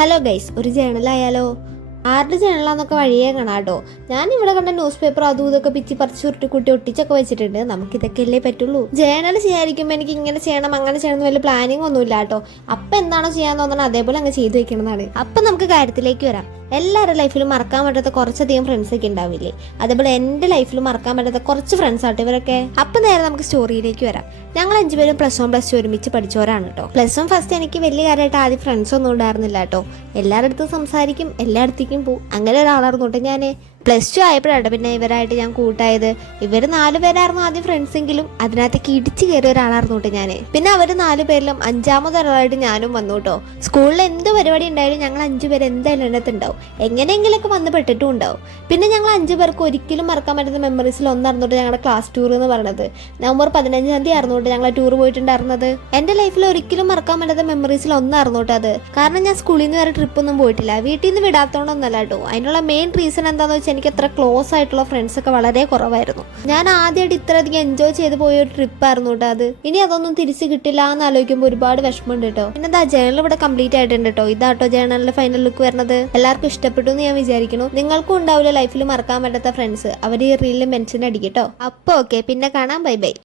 Hello guys, ഒരു ജേണലായാലോ? ആരുടെ ജേണലാന്നൊക്കെ വഴിയേ കാണാട്ടോ. ഞാൻ ഇവിടെ കണ്ട ന്യൂസ് പേപ്പർ അതും ഇതൊക്കെ പിച്ചി പറിച്ച് ഉരുട്ടിക്കുട്ടി ഒട്ടിച്ചൊക്കെ വെച്ചിട്ടുണ്ട്. നമുക്ക് ഇതൊക്കെ അല്ലേ പറ്റുള്ളൂ. ജേണൽ ചെയ്യാതിരിക്കുമ്പോൾ എനിക്ക് ഇങ്ങനെ ചെയ്യണം അങ്ങനെ ചെയ്യണം എന്ന് വലിയ പ്ലാനിങ് ഒന്നും ഇല്ല കേട്ടോ. അപ്പം എന്താണോ ചെയ്യാൻ തോന്നണം അതേപോലെ അങ്ങ് ചെയ്തു വെക്കണമെന്നാണ്. അപ്പം നമുക്ക് കാര്യത്തിലേക്ക് വരാം. എല്ലാവരുടെ ലൈഫിലും മറക്കാൻ പറ്റാത്ത കുറച്ചധികം ഫ്രണ്ട്സ് ഒക്കെ ഉണ്ടാവില്ലേ? അതേപോലെ എൻ്റെ ലൈഫിലും മറക്കാൻ പറ്റാത്ത കുറച്ച് ഫ്രണ്ട്സ് ആട്ടോ ഇവരൊക്കെ. അപ്പം നേരെ നമുക്ക് സ്റ്റോറിയിലേക്ക് വരാം. ഞങ്ങൾ 5 പേരും +1 +2 ഒരുമിച്ച് പഠിച്ചവരാണ് കേട്ടോ. +1 ഫസ്റ്റ് എനിക്ക് വലിയ കാര്യമായിട്ട് ആദ്യം ഫ്രണ്ട്സ് ഒന്നും ഉണ്ടായിരുന്നില്ല കേട്ടോ. എല്ലാവരുടെ അടുത്തും സംസാരിക്കും, എല്ലായിടത്തേക്കും പോകും. അങ്ങനെ ഒരാളായിരുന്നു കേട്ടോ ഞാൻ. +2 ആയപ്പോഴാണ് പിന്നെ ഇവരായിട്ട് ഞാൻ കൂട്ടായത്. ഇവർ 4 പേരായിരുന്നു ആദ്യം ഫ്രണ്ട്സെങ്കിലും അതിനകത്തേക്ക് ഇടിച്ചു കയറിയ ഒരാളായിരുന്നു കേട്ടോ ഞാൻ. പിന്നെ അവർ 4 പേരിലും 5ാമത് ഒരാളായിട്ട് ഞാനും വന്നു കേട്ടോ. സ്കൂളിൽ എന്ത് പരിപാടി ഉണ്ടായാലും ഞങ്ങൾ 5 പേര് എന്തായാലും അതിനകത്ത് ഉണ്ടാവും. എങ്ങനെയെങ്കിലൊക്കെ വന്ന് പെട്ടിട്ടും ഉണ്ടാവും. പിന്നെ ഞങ്ങൾ 5 പേർക്ക് ഒരിക്കലും മറക്കാൻ പറ്റുന്ന മെമ്മറീസിൽ ഒന്നായിരുന്നു കേട്ടോ ഞങ്ങളുടെ ക്ലാസ് ടൂർ എന്ന് പറയുന്നത്. നവംബർ 15 ആയിരുന്നു കേട്ടോ ഞങ്ങൾ ടൂർ പോയിട്ടുണ്ടായിരുന്നത്. എൻ്റെ ലൈഫിൽ ഒരിക്കലും മറക്കാൻ പറ്റാത്ത മെമ്മറീസിൽ ഒന്നായിരുന്നു കേട്ടോ അത്. കാരണം ഞാൻ സ്കൂളിൽ നിന്ന് വേറെ ട്രിപ്പൊന്നും പോയിട്ടില്ല. വീട്ടിൽ നിന്ന് വിടാത്തോണ്ടൊന്നല്ല കേട്ടോ. അതിനുള്ള മെയിൻ റീസൺ എന്താണെന്ന് വെച്ചാൽ എനിക്ക് അത്ര ക്ലോസ് ആയിട്ടുള്ള ഫ്രണ്ട്സ് ഒക്കെ വളരെ കുറവായിരുന്നു. ഞാൻ ആദ്യമായിട്ട് ഇത്രയധികം എൻജോയ് ചെയ്ത് പോയ ഒരു ട്രിപ്പായിരുന്നു കേട്ടോ അത്. ഇനി അതൊന്നും തിരിച്ച് കിട്ടില്ല എന്ന് ആലോചിക്കുമ്പോൾ ഒരുപാട് വിഷമമുണ്ട് കേട്ടോ. പിന്നെ എന്താ ജേണൽ ഇവിടെ കംപ്ലീറ്റ് ആയിട്ടുണ്ട് കേട്ടോ. ഇതാട്ടോ ജേണലിന്റെ ഫൈനൽ ലുക്ക് വരുന്നത്. എല്ലാവർക്കും ഇഷ്ടപ്പെട്ടു എന്ന് ഞാൻ വിചാരിക്കുന്നു. നിങ്ങൾക്കും ഉണ്ടാവില്ല ലൈഫിൽ മറക്കാൻ പറ്റാത്ത ഫ്രണ്ട്സ്. അവർ ഈ റീലിൽ മെൻഷൻ അടിക്കട്ടോ. അപ്പോൾ ഓക്കെ, പിന്നെ കാണാം. Bye bye.